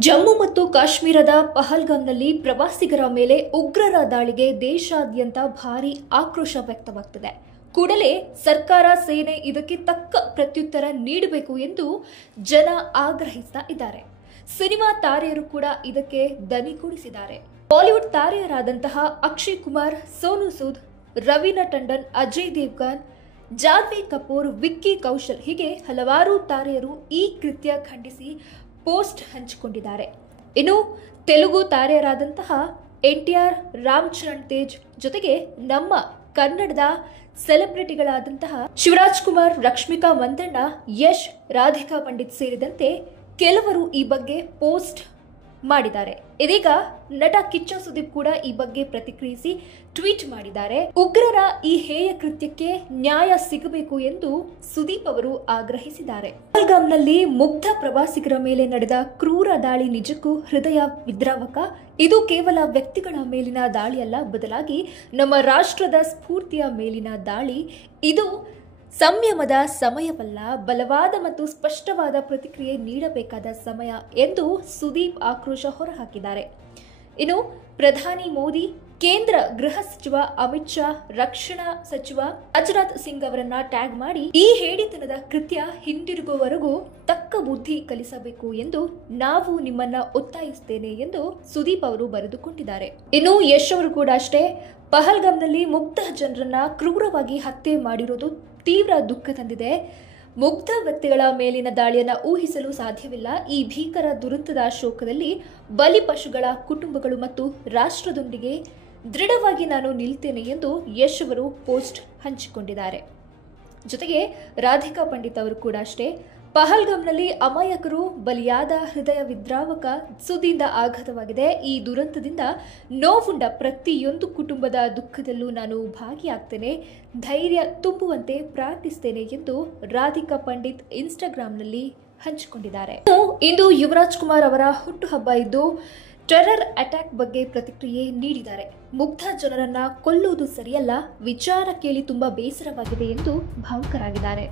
ಜಮ್ಮು ಮತ್ತು ಕಾಶ್ಮೀರದ ಪಹಲ್ಗಾಮ್ನಲ್ಲಿ ಪ್ರವಾಸಿಗರ ಮೇಲೆ ಉಗ್ರರ ದಾಳಿಗೆ ದೇಶಾದ್ಯಂತ ಭಾರೀ ಆಕ್ರೋಶ ವ್ಯಕ್ತವಾಗ್ತಿದೆ. ಕೂಡಲೇ ಸರ್ಕಾರ, ಸೇನೆ ಇದಕ್ಕೆ ತಕ್ಕ ಪ್ರತ್ಯುತ್ತರ ನೀಡಬೇಕು ಎಂದು ಜನ ಆಗ್ರಹಿಸ್ತಾ ಇದ್ದಾರೆ. ಸಿನಿಮಾ ತಾರೆಯರು ಕೂಡ ಇದಕ್ಕೆ ದನಿಗೂಡಿಸಿದ್ದಾರೆ. ಬಾಲಿವುಡ್ ತಾರೆಯರಾದಂತಹ ಅಕ್ಷಯ್ ಕುಮಾರ್, ಸೋನು ಸೂದ್, ರವೀನಾ ಟಂಡನ್, ಅಜಯ್ ದೇವ್ಗನ್, ಜಾನ್ವಿ ಕಪೂರ್, ವಿಕ್ಕಿ ಕೌಶಲ್ ಹೀಗೆ ಹಲವಾರು ತಾರೆಯರು ಈ ಕೃತ್ಯ ಖಂಡಿಸಿ ಪೋಸ್ಟ್ ಹಂಚಿಕೊಂಡಿದ್ದಾರೆ. ಇನ್ನು ತೆಲುಗು ತಾರೆಯರಾದಂತಹ NTR, ರಾಮ್ ಚರಣ್ ತೇಜ್ ಜೊತೆಗೆ ನಮ್ಮ ಕನ್ನಡದ ಸೆಲೆಬ್ರಿಟಿಗಳಾದಂತಹ ಶಿವರಾಜ್ ಕುಮಾರ್, ರಶ್ಮಿಕಾ ಮಂದಣ್ಣ, ಯಶ್, ರಾಧಿಕಾ ಪಂಡಿತ್ ಸೇರಿದಂತೆ ಕೆಲವರು ಈ ಬಗ್ಗೆ ಪೋಸ್ಟ್ ಮಾಡಿದ್ದಾರೆ. ಇದೀಗ ನಟ ಕಿಚ್ಚ ಸುದೀಪ್ ಕೂಡ ಈ ಬಗ್ಗೆ ಪ್ರತಿಕ್ರಿಯಿಸಿ ಟ್ವೀಟ್ ಮಾಡಿದ್ದಾರೆ. ಉಗ್ರರ ಈ ಹೇಯ ಕೃತ್ಯಕ್ಕೆ ನ್ಯಾಯ ಸಿಗಬೇಕು ಎಂದು ಸುದೀಪ್ ಅವರು ಆಗ್ರಹಿಸಿದ್ದಾರೆ. ಪಹಲ್ಗಾಮ್ನಲ್ಲಿ ಮುಗ್ಧ ಪ್ರವಾಸಿಗರ ಮೇಲೆ ನಡೆದ ಕ್ರೂರ ದಾಳಿ ನಿಜಕ್ಕೂ ಹೃದಯ ವಿದ್ರಾವಕ. ಇದು ಕೇವಲ ವ್ಯಕ್ತಿಗಳ ಮೇಲಿನ ದಾಳಿಯಲ್ಲ, ಬದಲಾಗಿ ನಮ್ಮ ರಾಷ್ಟ್ರದ ಸ್ಫೂರ್ತಿಯ ಮೇಲಿನ ದಾಳಿ. ಇದು ಸಂಯಮದ ಸಮಯವಲ್ಲ, ಬಲವಾದ ಮತ್ತು ಸ್ಪಷ್ಟವಾದ ಪ್ರತಿಕ್ರಿಯೆ ನೀಡಬೇಕಾದ ಸಮಯ ಎಂದು ಸುದೀಪ್ ಆಕ್ರೋಶ ಹೊರಹಾಕಿದ್ದಾರೆ. ಇನ್ನು ಪ್ರಧಾನಿ ಮೋದಿ, ಕೇಂದ್ರ ಗೃಹ ಸಚಿವ ಅಮಿತ್ ಶಾ, ರಕ್ಷಣಾ ಸಚಿವ ರಾಜನಾಥ್ ಸಿಂಗ್ ಅವರನ್ನ ಟ್ಯಾಗ್ ಮಾಡಿ ಈ ಹೇಡಿತನದ ಕೃತ್ಯ ಹಿಂದಿರುಗುವವರೆಗೂ ತಕ್ಕ ಬುದ್ಧಿ ಕಲಿಸಬೇಕು ಎಂದು ನಾವು ನಿಮ್ಮನ್ನ ಒತ್ತಾಯಿಸುತ್ತೇನೆ ಎಂದು ಸುದೀಪ್ ಅವರು ಬರೆದುಕೊಂಡಿದ್ದಾರೆ. ಇನ್ನು ಯಶ್ ಅವರು ಕೂಡ ಅಷ್ಟೇ, ಪಹಲ್ಗಾಮ್ನಲ್ಲಿ ಮುಗ್ಧ ಜನರನ್ನ ಕ್ರೂರವಾಗಿ ಹತ್ಯೆ ಮಾಡಿರೋದು ತೀವ್ರ ದುಃಖ ತಂದಿದೆ. ಮುಗ್ಧ ವ್ಯಕ್ತಿಗಳ ಮೇಲಿನ ದಾಳಿಯನ್ನು ಊಹಿಸಲು ಸಾಧ್ಯವಿಲ್ಲ. ಈ ಭೀಕರ ದುರಂತದ ಶೋಕದಲ್ಲಿ ಬಲಿ ಪಶುಗಳ ಕುಟುಂಬಗಳು ಮತ್ತು ರಾಷ್ಟ್ರದೊಂದಿಗೆ ದೃಢವಾಗಿ ನಾನು ನಿಲ್ತೇನೆ ಎಂದು ಯಶ್ ಅವರು ಪೋಸ್ಟ್ ಹಂಚಿಕೊಂಡಿದ್ದಾರೆ. ಜೊತೆಗೆ ರಾಧಿಕಾ ಪಂಡಿತ್ ಅವರು ಕೂಡ ಅಷ್ಟೇ, ಪಹಲ್ಗಾಮ್ನಲ್ಲಿ ಅಮಾಯಕರು ಬಲಿಯಾದ ಹೃದಯ ವಿದ್ರಾವಕ ಸುದ್ದಿಯಿಂದ ಆಘಾತವಾಗಿದೆ. ಈ ದುರಂತದಿಂದ ನೋವುಂಡ ಪ್ರತಿಯೊಂದು ಕುಟುಂಬದ ದುಃಖದಲ್ಲೂ ನಾನು ಭಾಗಿಯಾಗ್ತೇನೆ, ಧೈರ್ಯ ತುಂಬುವಂತೆ ಪ್ರಾರ್ಥಿಸ್ತೇನೆ ಎಂದು ರಾಧಿಕಾ ಪಂಡಿತ್ ಇನ್ಸ್ಟಾಗ್ರಾಂನಲ್ಲಿ ಹಂಚಿಕೊಂಡಿದ್ದಾರೆ. ಇಂದು ಯುವರಾಜ್ ಕುಮಾರ್ ಅವರ ಹುಟ್ಟುಹಬ್ಬ ಇದ್ದು ಟೆರರ್ ಅಟ್ಯಾಕ್ ಬಗ್ಗೆ ಪ್ರತಿಕ್ರಿಯೆ ನೀಡಿದ್ದಾರೆ. ಮುಗ್ಧ ಜನರನ್ನ ಕೊಲ್ಲುವುದು ಸರಿಯಲ್ಲ, ವಿಚಾರ ಕೇಳಿ ತುಂಬಾ ಬೇಸರವಾಗಿದೆ ಎಂದು ಭಾವುಕರಾಗಿದ್ದಾರೆ.